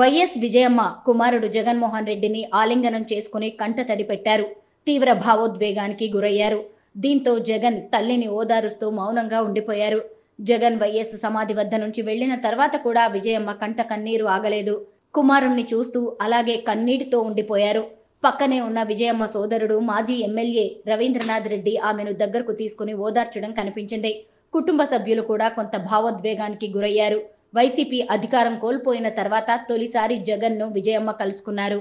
YS Vijayamma కుమారుడు జగన్మోహన్ రెడ్డిని ఆలింగనం చేసుకుని కంటతడి పెట్టారు. తీవ్ర భావోద్వేగానికి గురయ్యారు. దీంతో జగన్ తల్లిని ఓదారుస్తూ మౌనంగా ఉండిపోయారు. జగన్ వైఎస్ సమాధి వద్ద నుంచి వెళ్లిన తర్వాత కూడా విజయమ్మ కంట కన్నీరు ఆగలేదు. కుమారుణ్ణి చూస్తూ అలాగే కన్నీటితో ఉండిపోయారు. పక్కనే ఉన్న విజయమ్మ సోదరుడు మాజీ ఎమ్మెల్యే రవీంద్రనాథ్ రెడ్డి ఆమెను దగ్గరకు తీసుకుని ఓదార్చడం కనిపించింది. కుటుంబ సభ్యులు కూడా కొంత భావోద్వేగానికి గురయ్యారు. వైసీపీ అధికారం కోల్పోయిన తర్వాత తొలిసారి జగన్ను విజయమ్మ కలుసుకున్నారు.